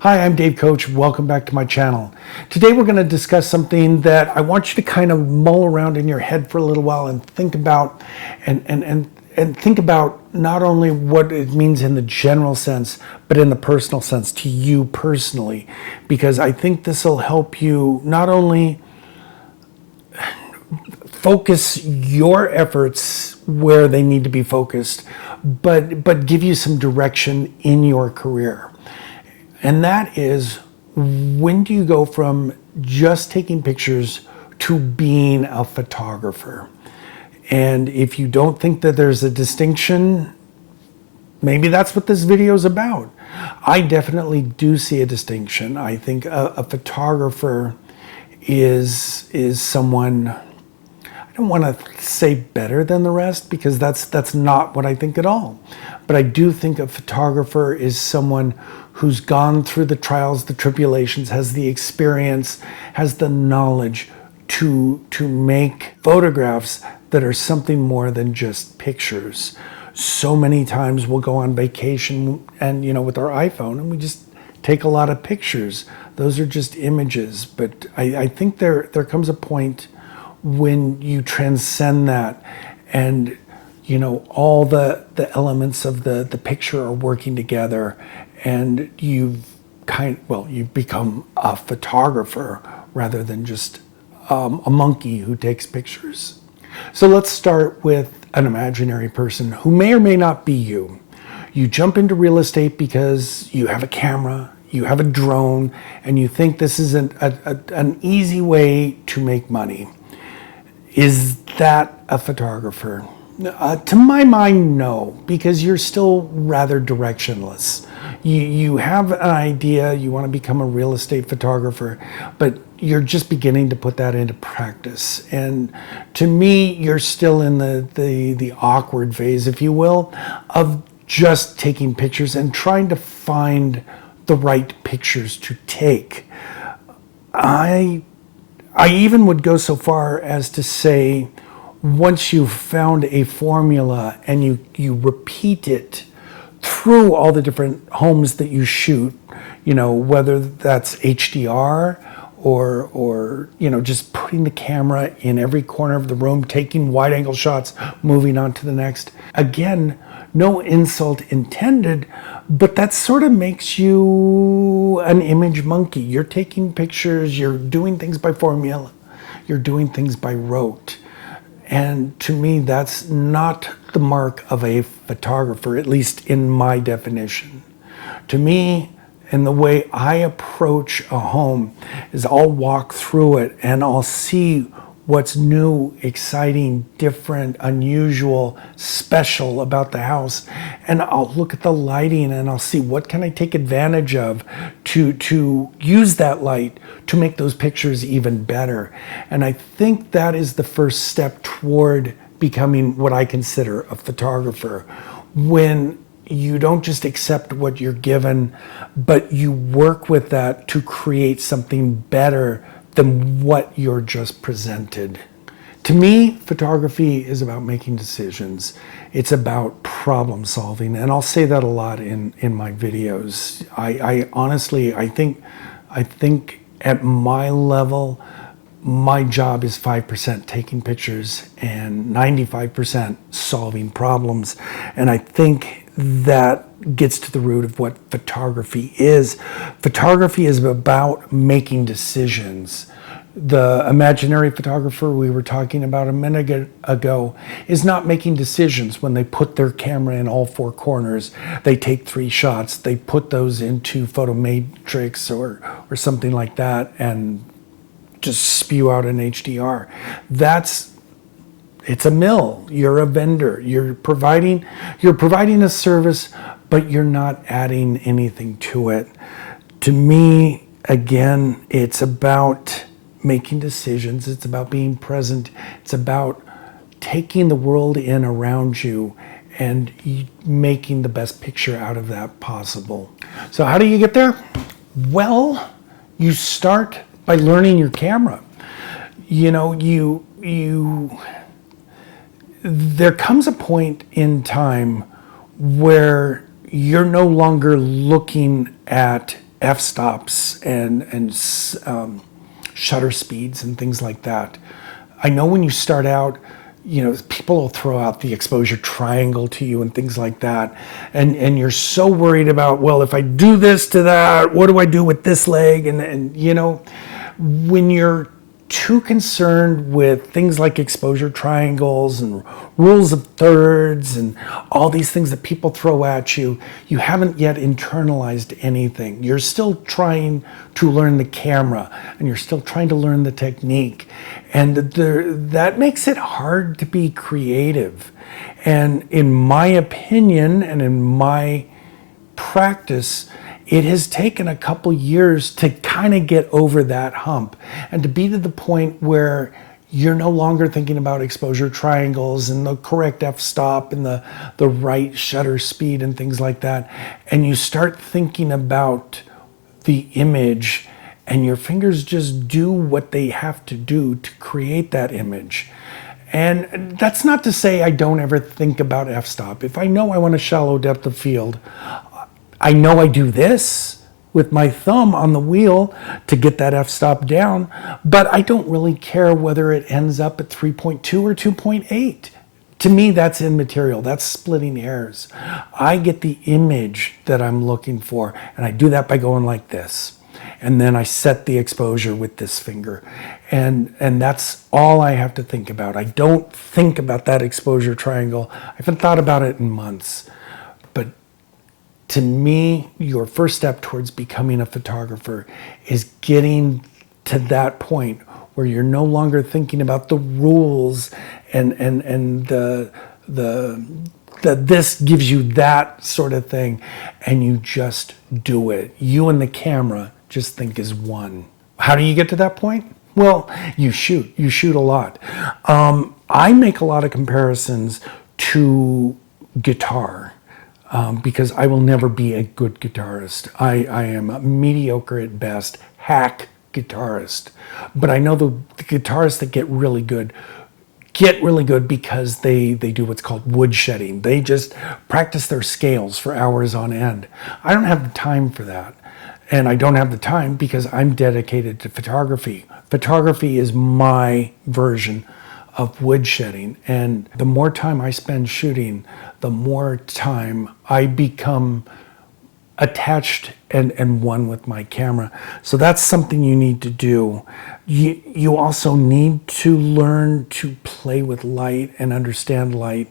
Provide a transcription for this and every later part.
Hi, I'm Dave Koch. Welcome back to my channel. Today we're going to discuss something that I want you to kind of mull around in your head for a little while and think about and think about not only what it means in the general sense, but in the personal sense to you personally, because I think this will help you not only focus your efforts where they need to be focused, but give you some direction in your career. And that is, when do you go from just taking pictures to being a photographer? And if you don't think that there's a distinction, maybe that's what this video is about. I definitely do see a distinction. I think a photographer is someone, I don't want to say better than the rest, because that's not what I think at all. But I do think a photographer is someone who's gone through the trials, the tribulations, has the experience, has the knowledge to make photographs that are something more than just pictures. So many times we'll go on vacation and, with our iPhone, and we just take a lot of pictures. Those are just images. But I think there comes a point when you transcend that, and all the elements of the picture are working together, and you've become a photographer rather than just a monkey who takes pictures. So let's start with an imaginary person who may or may not be you. You jump into real estate because you have a camera, you have a drone, and you think this is an easy way to make money. Is that a photographer? To my mind, no, because you're still rather directionless. You have an idea, you want to become a real estate photographer, but you're just beginning to put that into practice. And to me, you're still in the awkward phase, if you will, of just taking pictures and trying to find the right pictures to take. I even would go so far as to say, once you've found a formula and you repeat it through all the different homes that you shoot, whether that's HDR or just putting the camera in every corner of the room, taking wide angle shots, moving on to the next. Again, no insult intended, but that sort of makes you an image monkey. You're taking pictures, you're doing things by formula, you're doing things by rote. And to me, that's not the mark of a photographer, at least in my definition. To me, and the way I approach a home is I'll walk through it and I'll see what's new, exciting, different, unusual, special about the house. And I'll look at the lighting and I'll see what can I take advantage of to use that light to make those pictures even better. And I think that is the first step toward becoming what I consider a photographer. When you don't just accept what you're given, but you work with that to create something better than what you're just presented. To me, photography is about making decisions. It's about problem solving, and I'll say that a lot in my videos. I honestly, I think at my level, my job is 5% taking pictures and 95% solving problems. And I think that gets to the root of what photography is. Photography is about making decisions. The imaginary photographer we were talking about a minute ago is not making decisions when they put their camera in all four corners. They take 3 shots, they put those into Photo Matrix or something like that and just spew out an HDR. It's a mill. You're a vendor. You're providing a service, but you're not adding anything to it. To me, again, it's about making decisions. It's about being present. It's about taking the world in around you and making the best picture out of that possible. So how do you get there? Well, you start by learning your camera. There comes a point in time where you're no longer looking at f-stops and shutter speeds and things like that. I know when you start out, people will throw out the exposure triangle to you and things like that. And you're so worried about, well, if I do this to that, what do I do with this leg? And when you're too concerned with things like exposure triangles and rules of thirds and all these things that people throw at you, you haven't yet internalized anything. You're still trying to learn the camera and you're still trying to learn the technique. And that makes it hard to be creative. And in my opinion and in my practice, it has taken a couple years to kind of get over that hump and to be to the point where you're no longer thinking about exposure triangles and the correct f-stop and the right shutter speed and things like that. And you start thinking about the image and your fingers just do what they have to do to create that image. And that's not to say I don't ever think about f-stop. If I know I want a shallow depth of field, I know I do this with my thumb on the wheel to get that f-stop down, but I don't really care whether it ends up at 3.2 or 2.8. To me, that's immaterial. That's splitting hairs. I get the image that I'm looking for, and I do that by going like this. And then I set the exposure with this finger. And that's all I have to think about. I don't think about that exposure triangle. I haven't thought about it in months. But to me, your first step towards becoming a photographer is getting to that point where you're no longer thinking about the rules and the this gives you that sort of thing, and you just do it. You and the camera just think is one. How do you get to that point? Well, you shoot a lot. I make a lot of comparisons to guitar. Because I will never be a good guitarist. I am a mediocre at best, hack guitarist. But I know the guitarists that get really good because they do what's called wood shedding. They just practice their scales for hours on end. I don't have the time for that. And I don't have the time because I'm dedicated to photography. Photography is my version of wood shedding. And the more time I spend shooting, the more time I become attached and one with my camera. So that's something you need to do. You also need to learn to play with light and understand light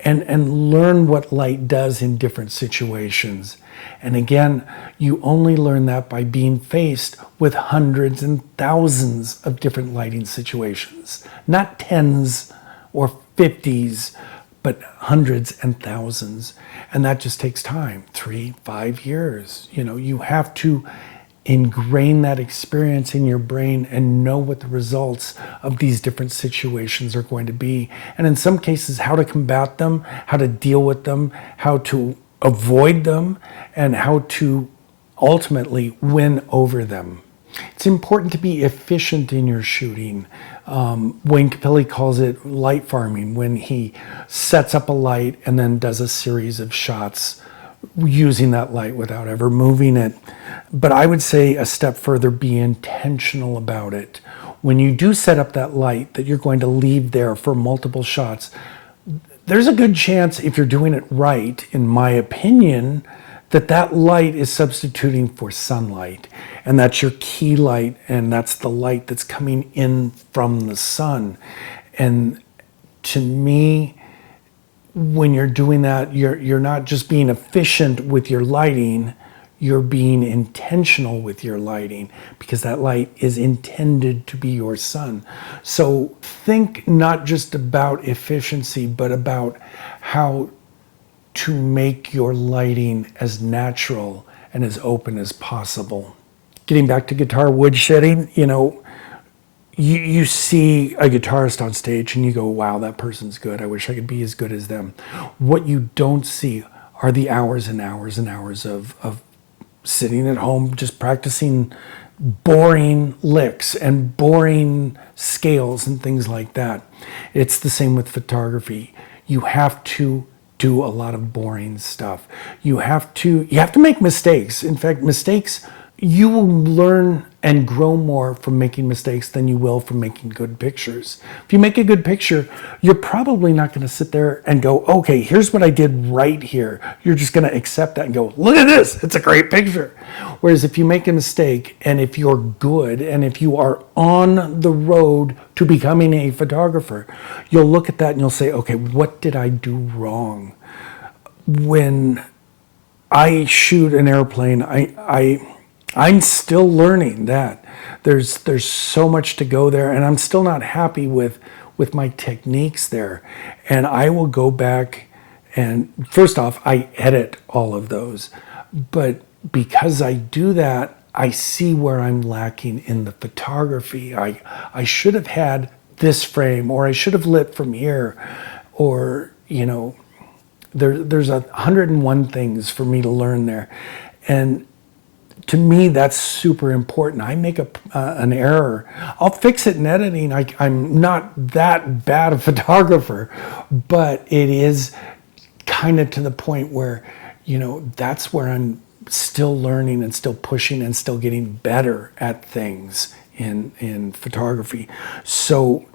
and learn what light does in different situations. And again, you only learn that by being faced with hundreds and thousands of different lighting situations, not tens or 50s, but hundreds and thousands. And that just takes time, 3-5 years. You have to ingrain that experience in your brain and know what the results of these different situations are going to be. And in some cases, how to combat them, how to deal with them, how to avoid them, and how to ultimately win over them. It's important to be efficient in your shooting. Wayne Capelli calls it light farming, when he sets up a light and then does a series of shots using that light without ever moving it. But I would say a step further, be intentional about it. When you do set up that light that you're going to leave there for multiple shots, there's a good chance, if you're doing it right, in my opinion, that light is substituting for sunlight. And that's your key light, and that's the light that's coming in from the sun. And to me, when you're doing that, you're not just being efficient with your lighting, you're being intentional with your lighting, because that light is intended to be your sun. So think not just about efficiency, but about how to make your lighting as natural and as open as possible. Getting back to guitar wood shedding, you see a guitarist on stage and you go, wow, that person's good. I wish I could be as good as them. What you don't see are the hours and hours and hours of sitting at home just practicing boring licks and boring scales and things like that. It's the same with photography. You have to do a lot of boring stuff. You have to make mistakes. In fact, mistakes you will learn and grow more from making mistakes than you will from making good pictures. If you make a good picture, you're probably not going to sit there and go, okay, here's what I did right here. You're just going to accept that and go, look at this, it's a great picture. Whereas if you make a mistake, and if you're good, and if you are on the road to becoming a photographer, you'll look at that and you'll say, okay, what did I do wrong? When I shoot an airplane, I'm still learning that. There's so much to go there, and I'm still not happy with my techniques there. And I will go back, and first off, I edit all of those. But because I do that, I see where I'm lacking in the photography. I should have had this frame, or I should have lit from here, or there's 101 things for me to learn there. And to me, that's super important. I make an error, I'll fix it in editing. I'm not that bad a photographer, but it is kind of to the point where, that's where I'm still learning and still pushing and still getting better at things in photography. So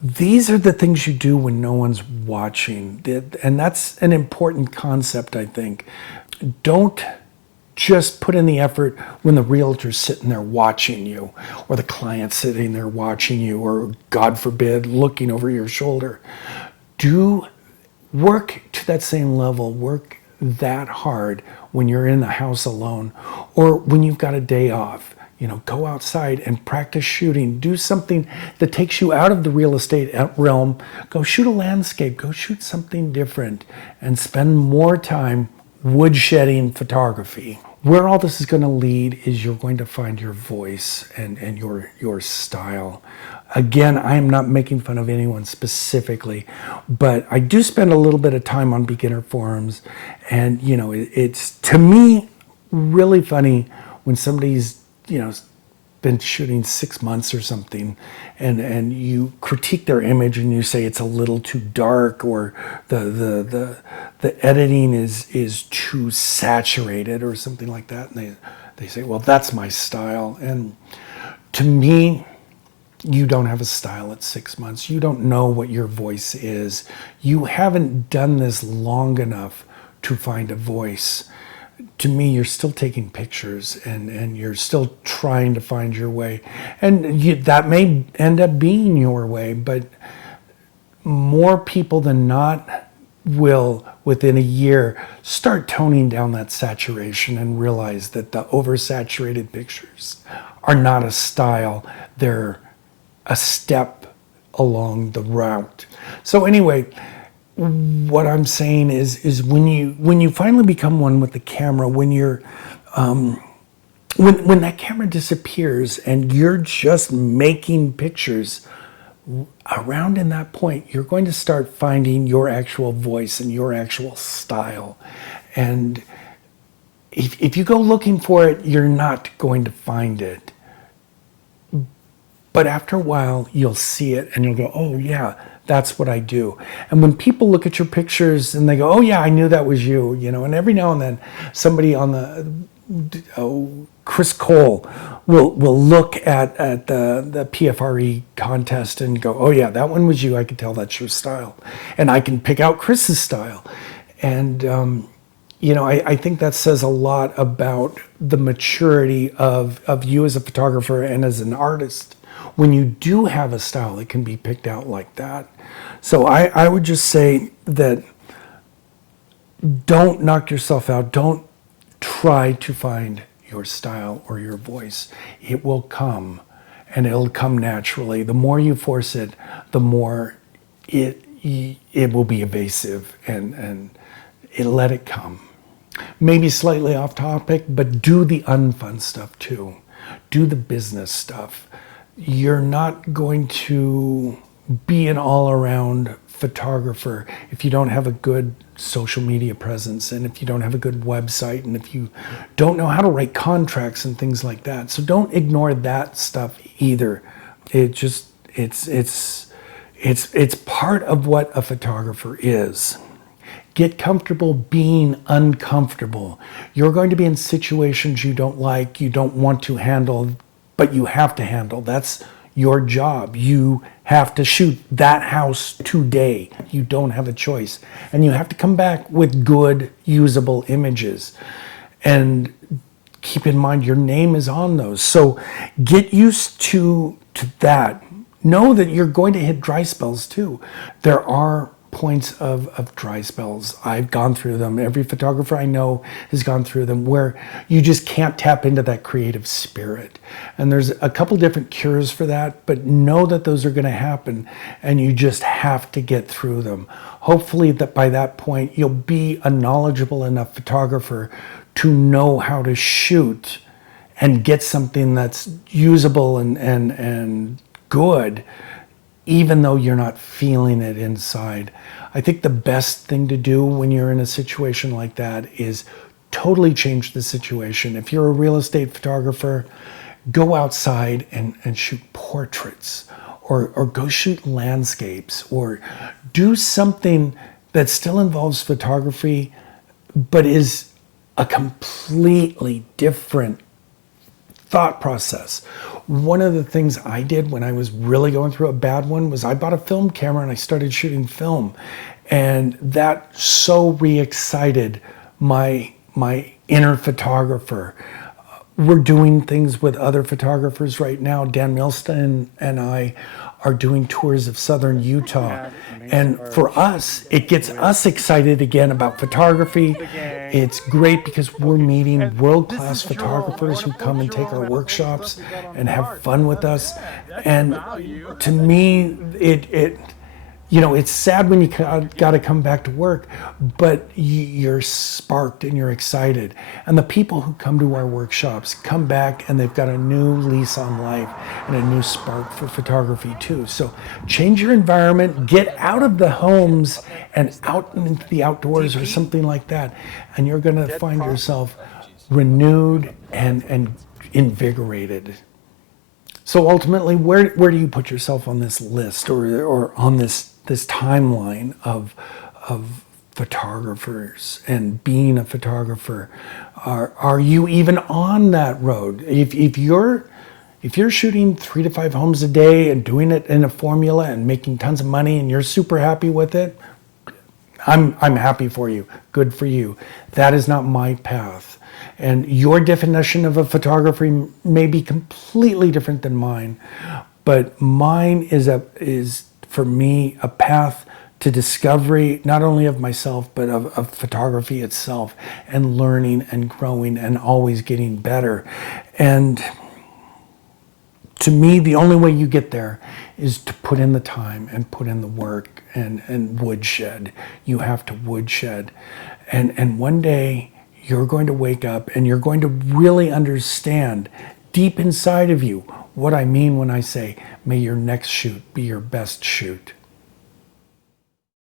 these are the things you do when no one's watching. And that's an important concept, I think. Don't just put in the effort when the realtor's sitting there watching you, or the client's sitting there watching you, or God forbid, looking over your shoulder. Do work to that same level, work that hard when you're in the house alone, or when you've got a day off. Go outside and practice shooting. Do something that takes you out of the real estate realm. Go shoot a landscape, go shoot something different, and spend more time woodshedding photography. Where all this is going to lead is you're going to find your voice and your style. Again, I am not making fun of anyone specifically, but I do spend a little bit of time on beginner forums, and it's, to me, really funny when somebody's been shooting 6 months or something, and you critique their image and you say it's a little too dark, or the editing is too saturated or something like that, and they say, well, that's my style. And to me, you don't have a style at 6 months. You don't know what your voice is. You haven't done this long enough to find a voice. To me, you're still taking pictures, and you're still trying to find your way. And that may end up being your way, but more people than not will, within a year, start toning down that saturation and realize that the oversaturated pictures are not a style. They're a step along the route. So anyway, what I'm saying is when you finally become one with the camera, when you're when that camera disappears and you're just making pictures, around in that point, you're going to start finding your actual voice and your actual style. And if you go looking for it, you're not going to find it. But after a while, you'll see it and you'll go, oh yeah, that's what I do. And when people look at your pictures and they go, oh yeah, I knew that was you, and every now and then somebody on Chris Cole will look at the PFRE contest and go, oh yeah, that one was you. I can tell that's your style. And I can pick out Chris's style. And, I think that says a lot about the maturity of you as a photographer and as an artist. When you do have a style that can be picked out like that. So I would just say that don't knock yourself out. Don't try to find your style or your voice. It will come, and it'll come naturally. The more you force it, the more it will be evasive, and it'll let it come. Maybe slightly off topic, but do the unfun stuff too. Do the business stuff. You're not going to be an all-around photographer if you don't have a good social media presence, and if you don't have a good website, and if you don't know how to write contracts and things like that. So don't ignore that stuff either. It's part of what a photographer is. Get comfortable being uncomfortable. You're going to be in situations you don't like, you don't want to handle, but you have to handle. That's your job. You have to shoot that house today. You don't have a choice. And you have to come back with good, usable images. And keep in mind your name is on those. So get used to that. Know that you're going to hit dry spells too. There are points of dry spells. I've gone through them. Every photographer I know has gone through them, where you just can't tap into that creative spirit. And there's a couple different cures for that, but know that those are going to happen, and you just have to get through them. Hopefully that by that point you'll be a knowledgeable enough photographer to know how to shoot and get something that's usable and good, even though you're not feeling it inside. I think the best thing to do when you're in a situation like that is totally change the situation. If you're a real estate photographer, go outside and shoot portraits, or go shoot landscapes, or do something that still involves photography, but is a completely different thought process. One of the things I did when I was really going through a bad one was I bought a film camera and I started shooting film. And that so re-excited my inner photographer. We're doing things with other photographers right now. Dan Milston and I are doing tours of southern Utah. And for us, it gets us excited again about photography. It's great because we're meeting world-class photographers who come and take our workshops and have fun with us. And to me, it's sad when you got to come back to work, but you're sparked and you're excited. And the people who come to our workshops come back and they've got a new lease on life and a new spark for photography too. So change your environment, get out of the homes and out into the outdoors or something like that. And you're going to find yourself renewed and invigorated. So ultimately, where do you put yourself on this list or on this timeline of photographers and being a photographer? Are you even on that road? If you're shooting 3 to 5 homes a day and doing it in a formula and making tons of money and you're super happy with it, I'm happy for you. Good for you. That is not my path. And your definition of a photography may be completely different than mine, but mine is for me a path to discovery, not only of myself, but of photography itself, and learning and growing and always getting better. And to me, the only way you get there is to put in the time and put in the work and woodshed. You have to woodshed. And one day you're going to wake up and you're going to really understand deep inside of you what I mean when I say, may your next shoot be your best shoot.